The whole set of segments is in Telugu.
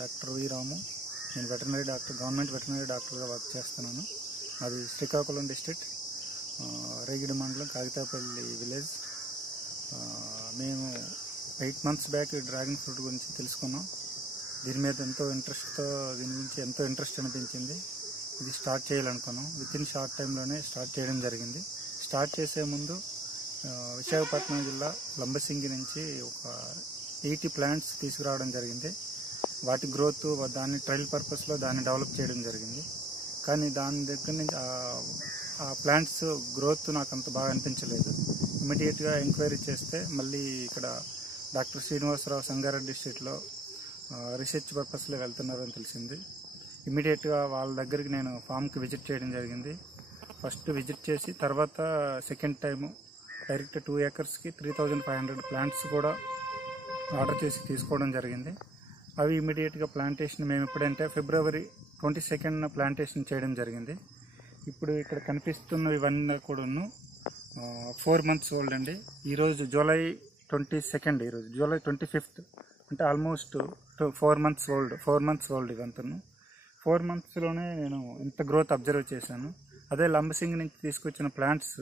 డాక్టర్ వి రాము. నేను వెటర్నరీ డాక్టర్, గవర్నమెంట్ వెటర్నరీ డాక్టర్గా వర్క్ చేస్తున్నాను. అది శ్రీకాకుళం డిస్ట్రిక్ట్, రేగిడి మండలం, కాగితాపల్లి విలేజ్. మేము 8 months బ్యాక్ డ్రాగన్ ఫ్రూట్ గురించి తెలుసుకున్నాం. దీని మీద దీని గురించి ఎంతో ఇంట్రెస్ట్ అనిపించింది. ఇది స్టార్ట్ చేయాలనుకున్నాం. వితిన్ షార్ట్ టైంలోనే స్టార్ట్ చేయడం జరిగింది. స్టార్ట్ చేసే ముందు విశాఖపట్నం జిల్లా లంబసింగి నుంచి ఒక 80 ప్లాంట్స్ తీసుకురావడం జరిగింది. వాటి గ్రోత్, దాన్ని ట్రయల్ పర్పస్లో దాన్ని డెవలప్ చేయడం జరిగింది. కానీ దాని దగ్గర నుంచి ఆ ప్లాంట్స్ గ్రోత్ నాకు అంత బాగా అనిపించలేదు. ఇమీడియట్గా ఎంక్వైరీ చేస్తే మళ్ళీ ఇక్కడ డాక్టర్ శ్రీనివాసరావు సంగారెడ్డి డిస్ట్రిక్ట్లో రీసెర్చ్ పర్పస్లో వెళ్తున్నారని తెలిసింది. ఇమీడియట్గా వాళ్ళ దగ్గరికి నేను ఫామ్కి విజిట్ చేయడం జరిగింది. ఫస్ట్ విజిట్ చేసి తర్వాత సెకండ్ టైము డైరెక్ట్ 2 acresకి 3500 ప్లాంట్స్ కూడా ఆర్డర్ చేసి తీసుకోవడం జరిగింది. అవి ఇమీడియట్గా ప్లాంటేషన్ మేము ఎప్పుడంటే February 22nd ప్లాంటేషన్ చేయడం జరిగింది. ఇప్పుడు ఇక్కడ కనిపిస్తున్న ఇవన్నీ కూడా 4 months ఓల్డ్ అండి. ఈరోజు July 22nd, ఈరోజు July 25th, అంటే ఆల్మోస్ట్ 4 months ఓల్డ్ ఇవంతా. 4 monthsలోనే నేను ఇంత గ్రోత్ అబ్జర్వ్ చేశాను. అదే లంబసింగి నుంచి తీసుకొచ్చిన plants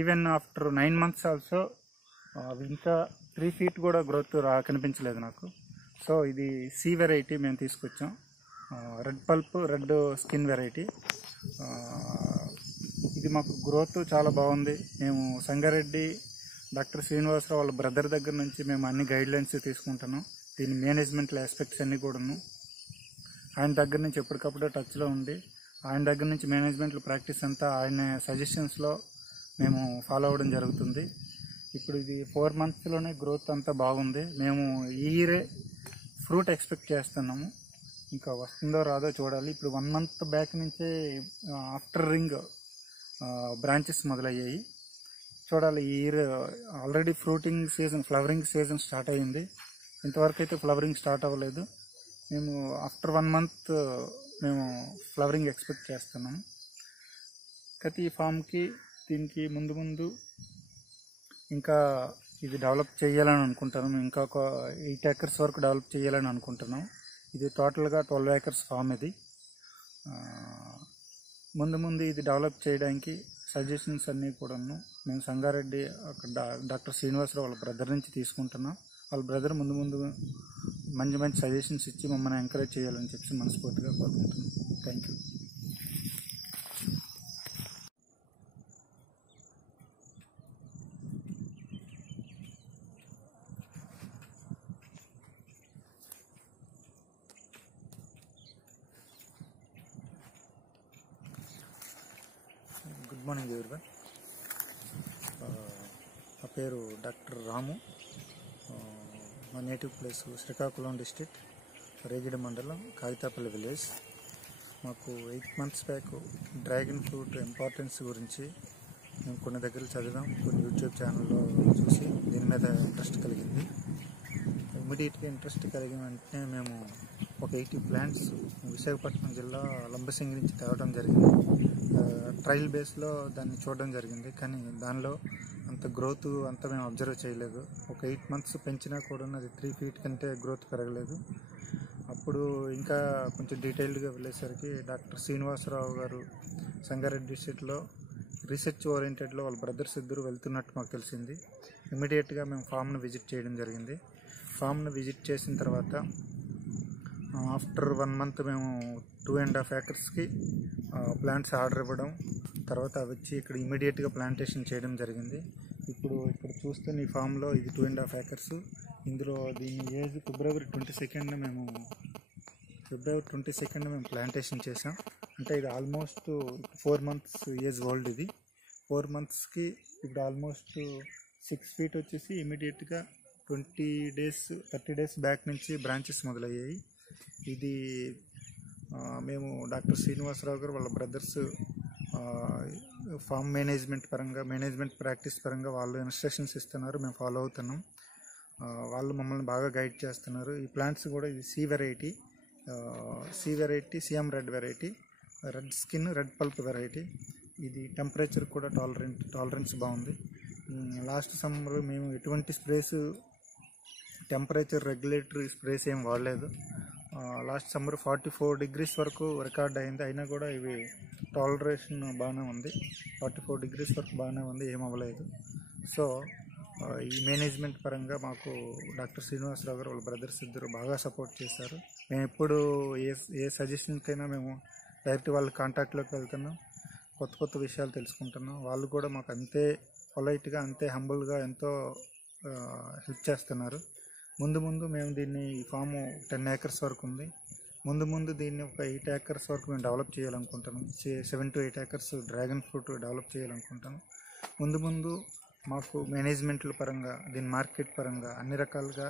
even after 9 months also ఇంకా 3 feet కూడా గ్రోత్ కనిపించలేదు నాకు. సో ఇది సి వెరైటీ మేము తీసుకొచ్చాం, red pulp, red skin variety. ఇది మాకు గ్రోత్ చాలా బాగుంది. మేము సంగారెడ్డి డాక్టర్ శ్రీనివాసరావు వాళ్ళ బ్రదర్ దగ్గర నుంచి మేము అన్ని గైడ్లైన్స్ తీసుకుంటున్నాం. దీని మేనేజ్మెంట్ ఆస్పెక్ట్స్ అన్నీ కూడాను ఆయన దగ్గర నుంచి ఎప్పటికప్పుడు టచ్లో ఉండి, ఆయన దగ్గర నుంచి మేనేజ్మెంట్ ప్రాక్టీస్ అంతా ఆయన సజెషన్స్లో మేము ఫాలో అవ్వడం జరుగుతుంది. ఇప్పుడు ఇది 4 monthsలోనే గ్రోత్ అంతా బాగుంది. మేము ఈ ఇయరే ఫ్రూట్ ఎక్స్పెక్ట్ చేస్తున్నాము. ఇంకా వస్తుందో రాదో చూడాలి. ఇప్పుడు 1 month బ్యాక్ నుంచే ఆఫ్టర్ రింగ్ బ్రాంచెస్ మొదలయ్యాయి. చూడాలి. ఈ year already flowering season start అయ్యింది. ఇంతవరకు అయితే ఫ్లవరింగ్ స్టార్ట్ అవ్వలేదు. మేము ఆఫ్టర్ 1 month మేము ఫ్లవరింగ్ ఎక్స్పెక్ట్ చేస్తున్నాము. ప్రతి ఫామ్కి దీనికి ముందు ఇంకా ఇది డెవలప్ చేయాలని అనుకుంటున్నాము. ఇంకా ఒక 8 acres వరకు డెవలప్ చేయాలని అనుకుంటున్నాం. ఇది టోటల్గా 12 acres ఫామ్. ఇది ముందు ఇది డెవలప్ చేయడానికి సజెషన్స్ అన్నీ కూడాను మేము సంగారెడ్డి అక్కడ డాక్టర్ శ్రీనివాసరావు వాళ్ళ బ్రదర్ నుంచి తీసుకుంటున్నాం. వాళ్ళ బ్రదర్ ముందు మంచి సజెషన్స్ ఇచ్చి మమ్మల్ని ఎంకరేజ్ చేయాలని చెప్పి మనస్ఫూర్తిగా కోరుకుంటున్నాం. Thank you. Good morning everyone. నా పేరు డాక్టర్ రాము. మా native place Srikakulam district, Regidi మండలం, కాగితాపల్లి విలేజ్. మాకు 8 months back dragon fruit importance గురించి మేము కొన్ని దగ్గర చదివాం, కొన్ని యూట్యూబ్ ఛానల్లో చూసి దీని మీద ఇంట్రెస్ట్ కలిగింది. ఇమీడియట్గా ఇంట్రెస్ట్ కలిగిన వెంటనే మేము ఒక 80 ప్లాంట్స్ విశాఖపట్నం జిల్లా లంబసింగి నుంచి తేవడం జరిగింది. ట్రయల్ బేస్లో దాన్ని చూడడం జరిగింది. కానీ దానిలో అంత గ్రోత్ అంతా మేము అబ్జర్వ్ చేయలేదు. ఒక 8 months పెంచినా కూడా అది 3 feet కంటే గ్రోత్ పెరగలేదు. అప్పుడు ఇంకా కొంచెం డీటెయిల్డ్గా వెళ్ళేసరికి డాక్టర్ శ్రీనివాసరావు గారు సంగారెడ్డి డిస్ట్రిక్ట్లో రీసెర్చ్ ఓరియంటెడ్లో వాళ్ళ బ్రదర్స్ ఇద్దరు వెళ్తున్నట్టు మాకు తెలిసింది. ఇమీడియట్గా మేము ఫామ్ను విజిట్ చేయడం జరిగింది. ఫామ్ను విజిట్ చేసిన తర్వాత ఆఫ్టర్ 1 month మేము 2.5 acresకి ప్లాంట్స్ ఆర్డర్ ఇవ్వడం, తర్వాత వచ్చి ఇక్కడ ఇమీడియట్గా ప్లాంటేషన్ చేయడం జరిగింది. ఇప్పుడు ఇక్కడ చూస్తే ఈ ఫామ్లో ఇది 2.5 acres. ఇందులో దీని ఏజ్ February 22nd మేము ప్లాంటేషన్ చేసాం. అంటే ఇది ఆల్మోస్ట్ 4 months ఏజ్ ఓల్డ్. ఇది 4 monthsకి ఇప్పుడు ఆల్మోస్ట్ 6 feet వచ్చేసి ఇమీడియట్గా 30 days బ్యాక్ నుంచి బ్రాంచెస్ మొదలయ్యాయి. ఇది మేము డాక్టర్ శ్రీనివాసరావు గారు వాళ్ళ బ్రదర్స్ ఫామ్ మేనేజ్మెంట్ ప్రాక్టీస్ పరంగా వాళ్ళు ఇన్స్ట్రక్షన్స్ ఇస్తున్నారు, మేము ఫాలో అవుతున్నాం. వాళ్ళు మమ్మల్ని బాగా గైడ్ చేస్తున్నారు. ఈ ప్లాంట్స్ కూడా ఇది C variety, CM red variety, red skin, red pulp variety. ఇది టెంపరేచర్ కూడా టాలరెన్స్ బాగుంది. లాస్ట్ సమ్మర్ మేము ఎటువంటి స్ప్రేస్ టెంపరేచర్ రెగ్యులేటరీ స్ప్రేస్ ఏం వాడలేదు. లాస్ట్ సమ్మర్ 44 degrees వరకు రికార్డ్ అయింది, అయినా కూడా ఇవి టాలరేషన్ బాగానే ఉంది. 44 degrees వరకు బాగానే ఉంది, ఏం అవ్వలేదు. సో ఈ మేనేజ్మెంట్ పరంగా మాకు డాక్టర్ శ్రీనివాసరావు గారు వాళ్ళ బ్రదర్స్ ఇద్దరు బాగా సపోర్ట్ చేశారు. మేము ఎప్పుడు ఏ సజెషన్కైనా మేము డైరెక్ట్ వాళ్ళ కాంటాక్ట్లోకి వెళ్తున్నాం, కొత్త విషయాలు తెలుసుకుంటున్నాం. వాళ్ళు కూడా మాకు అంతే పొలైట్గా, అంతే హంబుల్గా ఎంతో హెల్ప్ చేస్తున్నారు. ముందు మేము దీన్ని ఈ ఫాము 10 acres వరకు ఉంది. ముందు దీన్ని ఒక 8 acres వరకు మేము డెవలప్ చేయాలనుకుంటున్నాం. 7 to 8 acres dragon fruit develop చేయాలనుకుంటాను. ముందు మాకు మేనేజ్మెంట్ల పరంగా, దీని మార్కెట్ పరంగా అన్ని రకాలుగా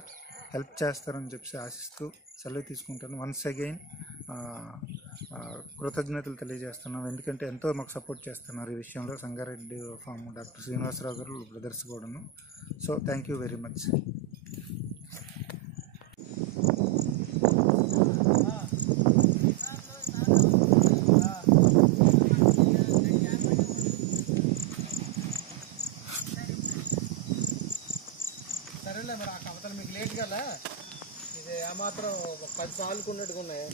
హెల్ప్ చేస్తారని చెప్పి ఆశిస్తూ సెలవు తీసుకుంటాను. వన్స్ అగైన్ కృతజ్ఞతలు తెలియజేస్తున్నాం, ఎందుకంటే ఎంతో మాకు సపోర్ట్ చేస్తున్నారు ఈ విషయంలో సంగారెడ్డి ఫామ్ డాక్టర్ శ్రీనివాసరావు గారు బ్రదర్స్ కూడాను. So thank you very much. సరేలే మరి ఆ కవతలు మీకు లేట్ కదా, ఇది ఏమాత్రం 10 సార్లు ఉన్నట్టుగా ఉన్నాయి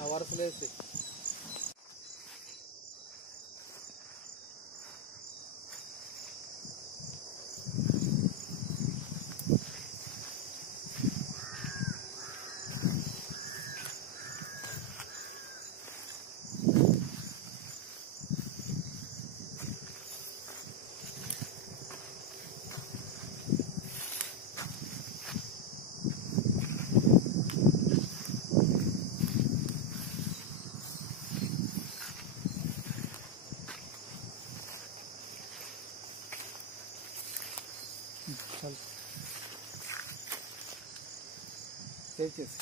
ఆ వరుసలేసి. సేవ్ చేసి